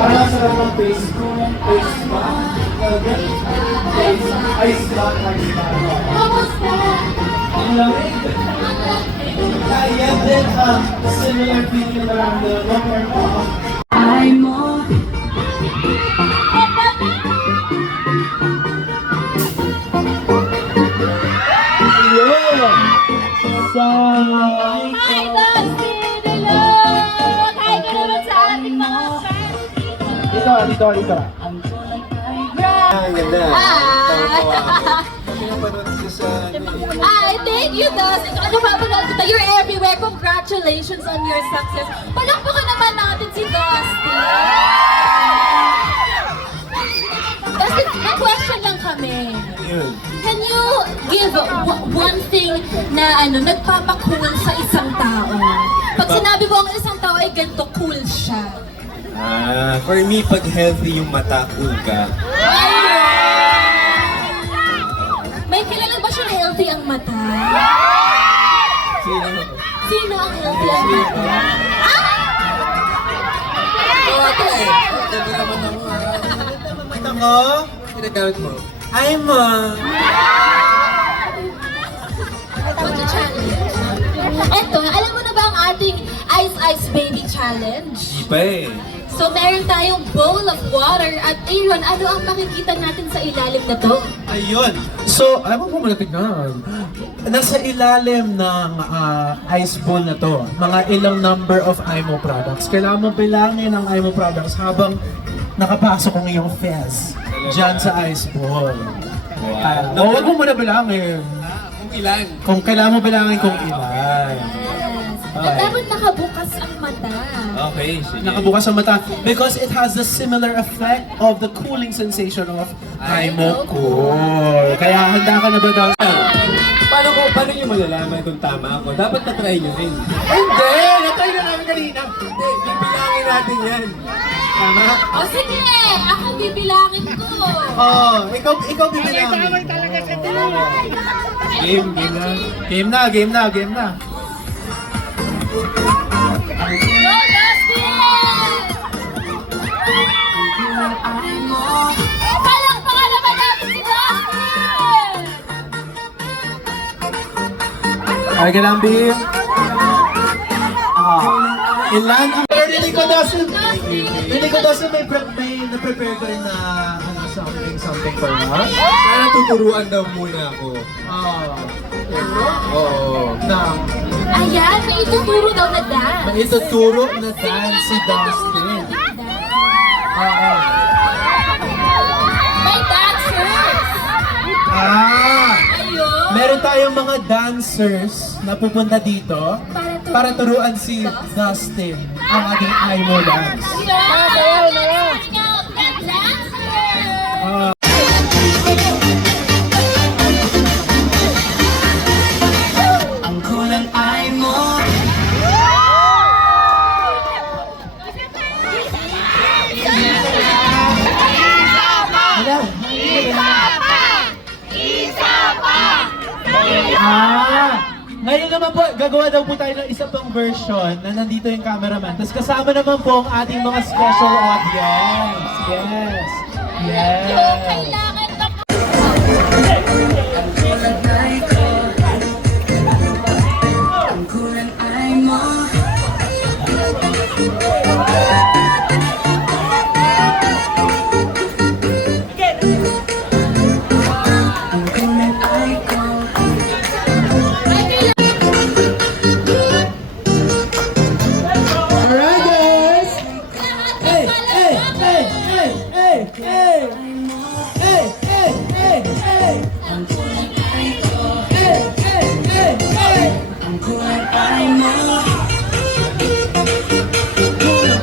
Parang sarap ng face ko, face ba? Ice ba? Kamusta? Ang lamig. Kaya din similar feeling around the lower mo. Ay mo. Ayun! Sa... Hi, Dustin! Hello! Hi ka naman sa ating mga fans dito. Dito. Ang ganda. Thank you, Dustin. Ano pa kita? You're everywhere. Congratulations on your success. Palakpakan naman natin si Dustin. Dustin, may question lang kami. Can you give one thing na nagpapakool sa isang tao? Pag sinabi mo ang isang tao ay ganito, cool siya. For me, pag healthy yung mata, cool ka. May kilala ba siya healthy ang mata? Sino? Sino ang healthy ang mata? Ganda naman ako. Mata ko? Ginagamit mo? Ay, ma! What's the challenge? Eto, alam mo na ba ang ating Ice Ice Baby Challenge? Iba eh. So, meron tayong bowl of water at Aaron, ano ang makikita natin sa ilalim na to? Ayun. So, alam mo kung tignan. Nasa ilalim ng ice bowl na to, mga ilang number of IMO products. Kailangan mo bilangin ang IMO products habang nakapasok ang iyong fez dyan sa ice bowl. Huwag mo muna bilangin. Kung ilan? Kung kailangan mo bilangin kung ilan. At dapat nakabukas ang mata. Okay, sige. Nakabukas ang mata because it has the similar effect of the cooling sensation of IMO Cool. Kaya handa ka na ba daw? Paano nyo malalaman kung tama ako? Dapat na-try nyo rin. Hindi! Natry na namin kanina. Hindi, bibilangin natin yan. Tama? O sige, ako bibilangin ko. Ikaw bibilangin. Game na. Game na. Go, Dustin! Palakpakan naman natin si Dustin! Okay ka lang, Bim? Ilan ang... Hindi ko Dustin may na-prepare ko rin na something for us. Kaya tuturuan daw muna ako. Oo. Na Ayan, may ituturo daw na dance. maituturo na dance si Dustin. May dancers. Ayun. Meron tayong mga dancers na pupunta dito para turuan si Dustin ang ating IMO dance. Ang kulang ay mo. Ngayon naman po, gagawa daw po tayo ng isa pang version na nandito yung cameraman. Tapos kasama naman po ang ating mga special audience. Yes. Kailangan na Ang kulang ay mo. Ang kulang ay ko. Alright guys! Hey! Ang kulang ay ko. Ang kulang ay mo. Ang kulang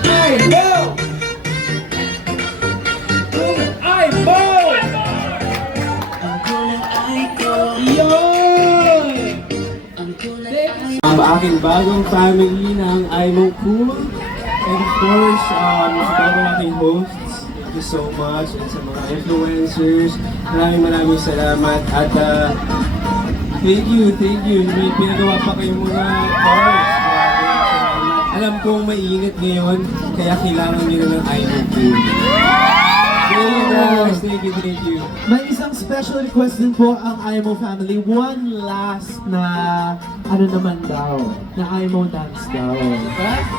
ay ko. Ang kulang ay Ang aking bagong family ng IMO Cool. And of course, sa bagong aking hosts, thank you so much. And sa mga influencers, maraming salamat. At thank you. May pinagawa pa kayong mga cards. Maraming salamat. Alam kong mainit ngayon, kaya kailangan nyo na ng Aimo Cool. Very nice. Thank you. May isang special request din po ang Aimo family. One last na ano naman daw, na Aimo dance daw.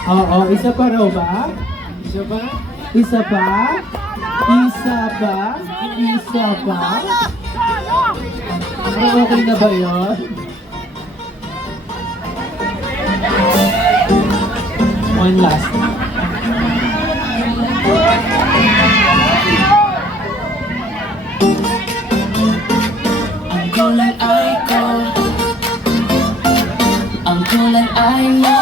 Oo, isa pa raw ba? Isa ba? Isa pa? Isa pa? Isa pa? Okay na ba yun? One last. Ang kulay ay ko. Ang kulay ay mo.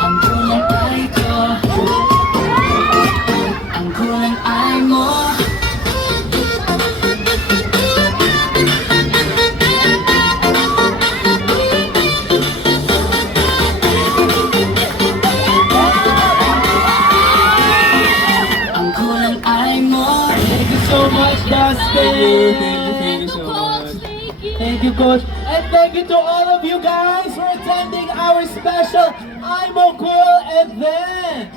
Ang kulay ay ko. Ang kulay ay mo. Ang kulay ay mo. Thank you so much, Dustin! Thank you so Coach, much. thank you. Thank you, Coach. And thank you to all of you guys for attending our special Aimo Cool event.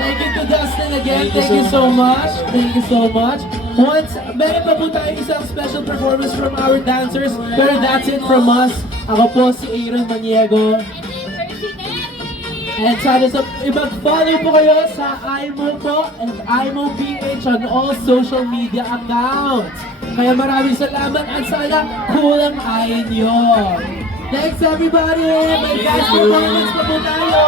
Thank you to Dustin again. Thank you so much. Thank you so much. Once, meron pa po tayo isang special performance from our dancers. Pero that's it from us. Ako po si Aaron Maniego. And sana sa mag-follow po kayo sa Aimo po and Aimo PH on all social media accounts. Kaya maraming salamat at sana cool ang eye nyo. Thanks everybody! May guys performance pa po tayo!